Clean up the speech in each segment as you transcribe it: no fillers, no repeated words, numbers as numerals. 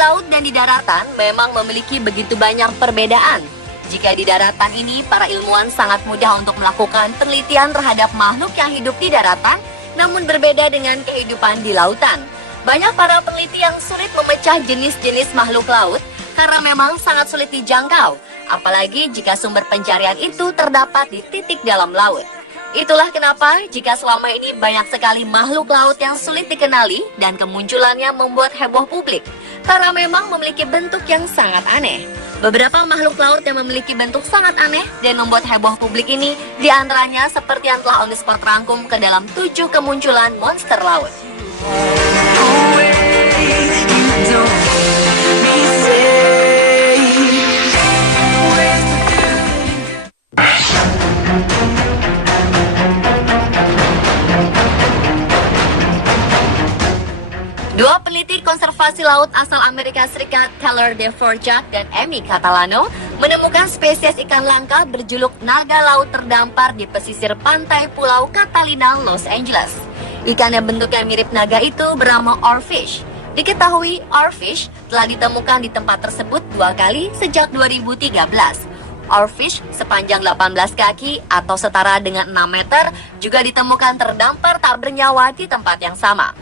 laut dan di daratan memang memiliki begitu banyak perbedaan. Jika di daratan ini, para ilmuwan sangat mudah untuk melakukan penelitian terhadap makhluk yang hidup di daratan, namun berbeda dengan kehidupan di lautan. Banyak para peneliti yang sulit memecah jenis-jenis makhluk laut karena memang sangat sulit dijangkau, apalagi jika sumber pencarian itu terdapat di titik dalam laut. Itulah kenapa jika selama ini banyak sekali makhluk laut yang sulit dikenali dan kemunculannya membuat heboh publik, karena memang memiliki bentuk yang sangat aneh. Beberapa makhluk laut yang memiliki bentuk sangat aneh dan membuat heboh publik ini diantaranya seperti yang telah On The Spot rangkum ke dalam 7 kemunculan monster laut. Dua peneliti konservasi laut asal Amerika Serikat, Taylor DeForjak dan Amy Catalano, menemukan spesies ikan langka berjuluk naga laut terdampar di pesisir pantai Pulau Catalina, Los Angeles. Ikan yang bentuknya mirip naga itu bernama oarfish. Diketahui oarfish telah ditemukan di tempat tersebut 2 kali sejak 2013. Oarfish sepanjang 18 kaki atau setara dengan 6 meter juga ditemukan terdampar tak bernyawa di tempat yang sama.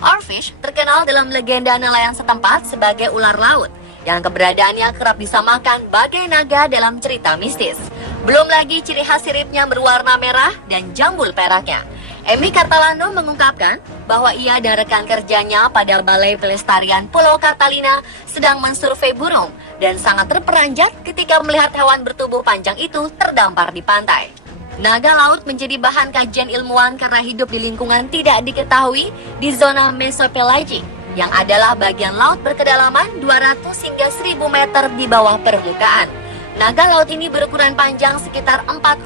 Oarfish terkenal dalam legenda nelayan setempat sebagai ular laut yang keberadaannya kerap disamakan bagai naga dalam cerita mistis. Belum lagi ciri khas siripnya berwarna merah dan jambul peraknya. Amy Catalano mengungkapkan bahwa ia dan rekan kerjanya pada Balai Pelestarian Pulau Catalina sedang mensurvei burung dan sangat terperanjat ketika melihat hewan bertubuh panjang itu terdampar di pantai. Naga laut menjadi bahan kajian ilmuwan karena hidup di lingkungan tidak diketahui di zona mesopelagik, yang adalah bagian laut berkedalaman 200 hingga 1000 meter di bawah permukaan. Naga laut ini berukuran panjang sekitar 4,1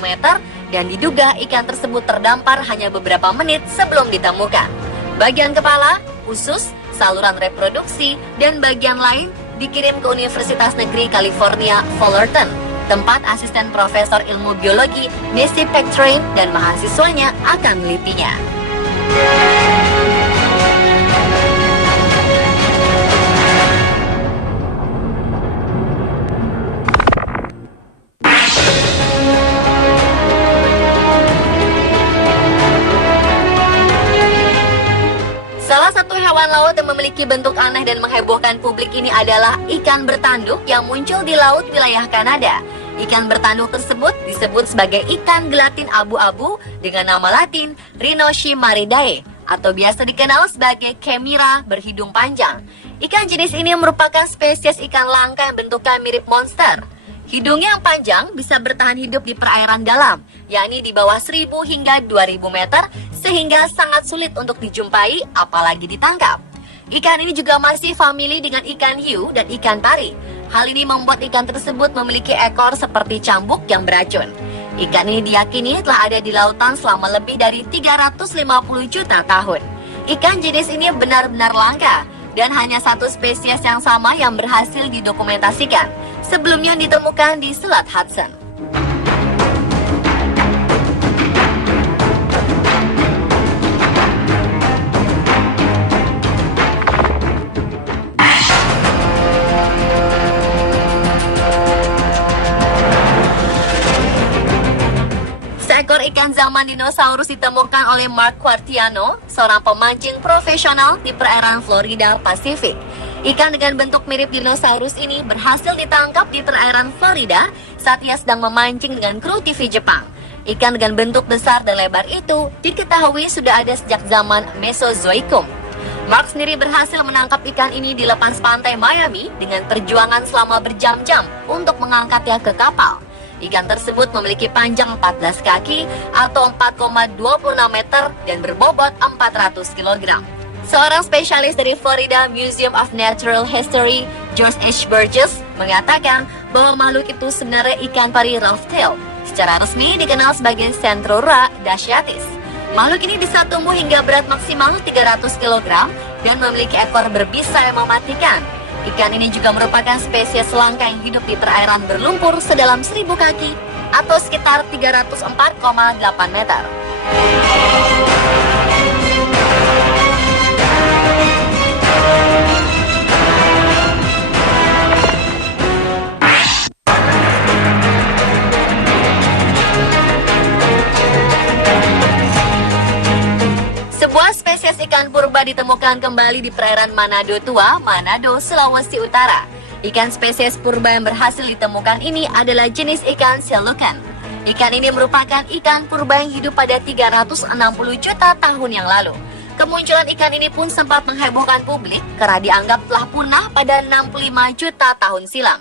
meter dan diduga ikan tersebut terdampar hanya beberapa menit sebelum ditemukan. Bagian kepala, usus, saluran reproduksi, dan bagian lain dikirim ke Universitas Negeri California, Fullerton, tempat asisten profesor ilmu biologi Nancy Pectrain dan mahasiswanya akan menelitinya. Salah satu hewan laut yang memiliki bentuk aneh dan menghebohkan publik ini adalah ikan bertanduk yang muncul di laut wilayah Kanada. Ikan bertanduk tersebut disebut sebagai ikan gelatin abu-abu dengan nama latin Rhinoshimaridae atau biasa dikenal sebagai Chimera berhidung panjang. Ikan jenis ini merupakan spesies ikan langka yang bentuknya mirip monster. Hidungnya yang panjang bisa bertahan hidup di perairan dalam, yakni di bawah 1000 hingga 2000 meter, sehingga sangat sulit untuk dijumpai apalagi ditangkap. Ikan ini juga masih famili dengan ikan hiu dan ikan pari. Hal ini membuat ikan tersebut memiliki ekor seperti cambuk yang beracun. Ikan ini diyakini telah ada di lautan selama lebih dari 350 juta tahun. Ikan jenis ini benar-benar langka dan hanya satu spesies yang sama yang berhasil didokumentasikan. Sebelumnya ditemukan di Selat Hudson. Seekor ikan zaman dinosaurus ditemukan oleh Mark Quartiano, seorang pemancing profesional di perairan Florida Pasifik. Ikan dengan bentuk mirip dinosaurus ini berhasil ditangkap di perairan Florida saat ia sedang memancing dengan kru TV Jepang. Ikan dengan bentuk besar dan lebar itu diketahui sudah ada sejak zaman Mesozoikum. Mark sendiri berhasil menangkap ikan ini di lepas pantai Miami dengan perjuangan selama berjam-jam untuk mengangkatnya ke kapal. Ikan tersebut memiliki panjang 14 kaki atau 4,26 meter dan berbobot 400 kg. Seorang spesialis dari Florida Museum of Natural History, George H. Burgess, mengatakan bahwa makhluk itu sebenarnya ikan pari roughtail. Secara resmi dikenal sebagai Centrura dasciatis. Makhluk ini bisa tumbuh hingga berat maksimal 300 kg dan memiliki ekor berbisa yang mematikan. Ikan ini juga merupakan spesies langka yang hidup di perairan berlumpur sedalam 1000 kaki atau sekitar 304,8 meter. spesies ikan purba ditemukan kembali di perairan Manado Tua, Manado, Sulawesi Utara. Ikan spesies purba yang berhasil ditemukan ini adalah jenis ikan silukan. Ikan ini merupakan ikan purba yang hidup pada 360 juta tahun yang lalu. Kemunculan ikan ini pun sempat menghebohkan publik karena dianggap telah punah pada 65 juta tahun silam.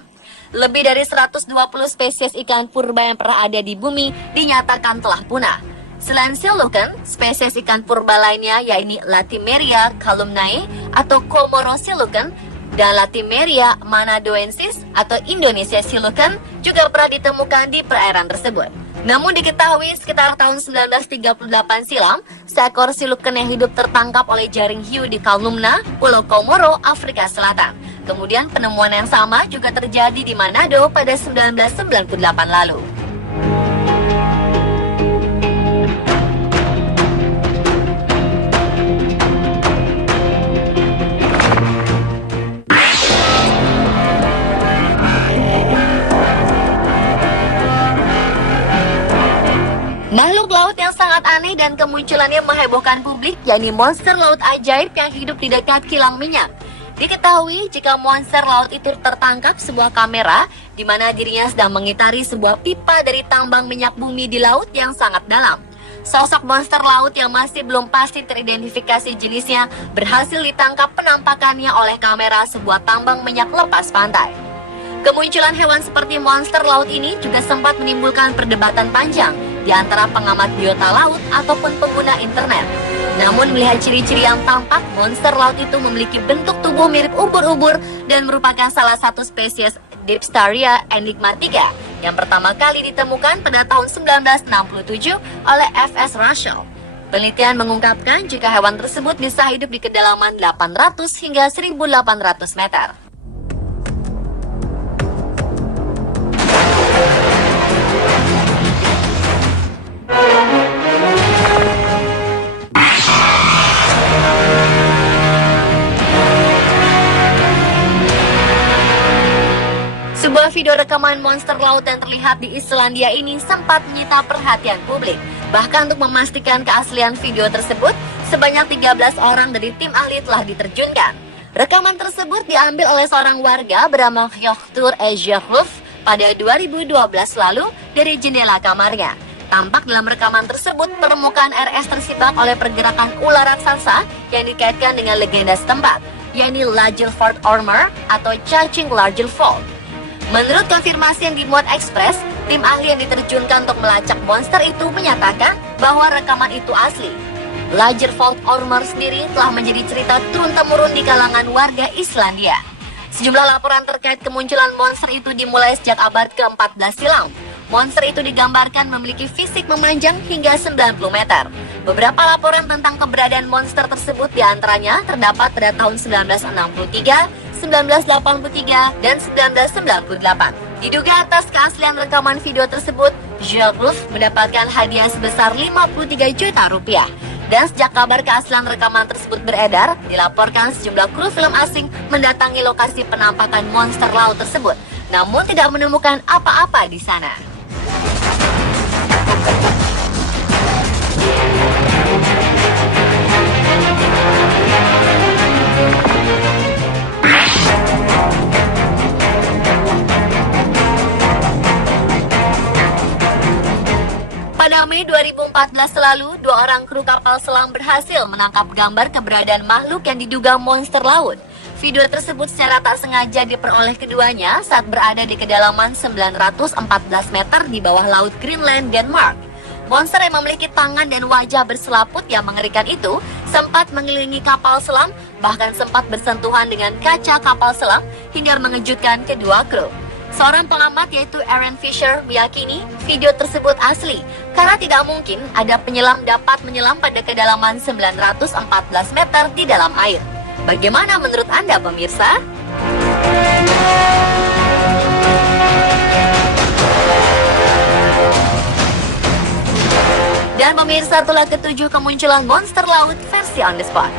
Lebih dari 120 spesies ikan purba yang pernah ada di bumi dinyatakan telah punah. Selain silukan, spesies ikan purba lainnya yaitu Latimeria columnae atau Komoro silukan dan Latimeria manadoensis atau Indonesia silukan juga pernah ditemukan di perairan tersebut. Namun diketahui sekitar tahun 1938 silam, seekor silukan yang hidup tertangkap oleh jaring hiu di Kalumna, Pulau Komoro, Afrika Selatan. Kemudian penemuan yang sama juga terjadi di Manado pada 1998 lalu. Makhluk laut yang sangat aneh dan kemunculannya menghebohkan publik, yakni monster laut ajaib yang hidup di dekat kilang minyak. Diketahui jika monster laut itu tertangkap sebuah kamera di mana dirinya sedang mengitari sebuah pipa dari tambang minyak bumi di laut yang sangat dalam. Sosok monster laut yang masih belum pasti teridentifikasi jenisnya berhasil ditangkap penampakannya oleh kamera sebuah tambang minyak lepas pantai. Kemunculan hewan seperti monster laut ini juga sempat menimbulkan perdebatan panjang di antara pengamat biota laut ataupun pengguna internet. Namun melihat ciri-ciri yang tampak, monster laut itu memiliki bentuk tubuh mirip ubur-ubur dan merupakan salah satu spesies Dipstaria enigmatica yang pertama kali ditemukan pada tahun 1967 oleh F.S. Russell. Penelitian mengungkapkan jika hewan tersebut bisa hidup di kedalaman 800 hingga 1800 meter. Sebuah video rekaman monster laut yang terlihat di Islandia ini sempat menyita perhatian publik. Bahkan untuk memastikan keaslian video tersebut, sebanyak 13 orang dari tim ahli telah diterjunkan. Rekaman tersebut diambil oleh seorang warga bernama Hjörtur Ejerluf pada 2012 lalu dari jendela kamarnya. Tampak dalam rekaman tersebut permukaan RS tersibak oleh pergerakan ular raksasa yang dikaitkan dengan legenda setempat, yaitu Lagerfeld Ormer atau cacing Lagerfeld. Menurut konfirmasi yang dimuat Express, tim ahli yang diterjunkan untuk melacak monster itu menyatakan bahwa rekaman itu asli. Lagerfeld Ormer sendiri telah menjadi cerita turun-temurun di kalangan warga Islandia. Sejumlah laporan terkait kemunculan monster itu dimulai sejak abad ke-14 silam. Monster itu digambarkan memiliki fisik memanjang hingga 90 meter. Beberapa laporan tentang keberadaan monster tersebut diantaranya terdapat pada tahun 1963, 1983, dan 1998. Diduga atas keaslian rekaman video tersebut, Jacques mendapatkan hadiah sebesar 53 juta rupiah. Dan sejak kabar keaslian rekaman tersebut beredar, dilaporkan sejumlah kru film asing mendatangi lokasi penampakan monster laut tersebut, namun tidak menemukan apa-apa di sana. Pada Mei 2014 lalu, 2 orang kru kapal selam berhasil menangkap gambar keberadaan makhluk yang diduga monster laut. Video tersebut secara tak sengaja diperoleh keduanya saat berada di kedalaman 914 meter di bawah laut Greenland, Denmark. Monster yang memiliki tangan dan wajah berselaput yang mengerikan itu sempat mengelilingi kapal selam, bahkan sempat bersentuhan dengan kaca kapal selam hingga mengejutkan kedua kru. Seorang pengamat yaitu Aaron Fisher meyakini video tersebut asli karena tidak mungkin ada penyelam dapat menyelam pada kedalaman 914 meter di dalam air. Bagaimana menurut Anda, pemirsa? Dan pemirsa, itulah ketujuh kemunculan monster laut versi on the spot.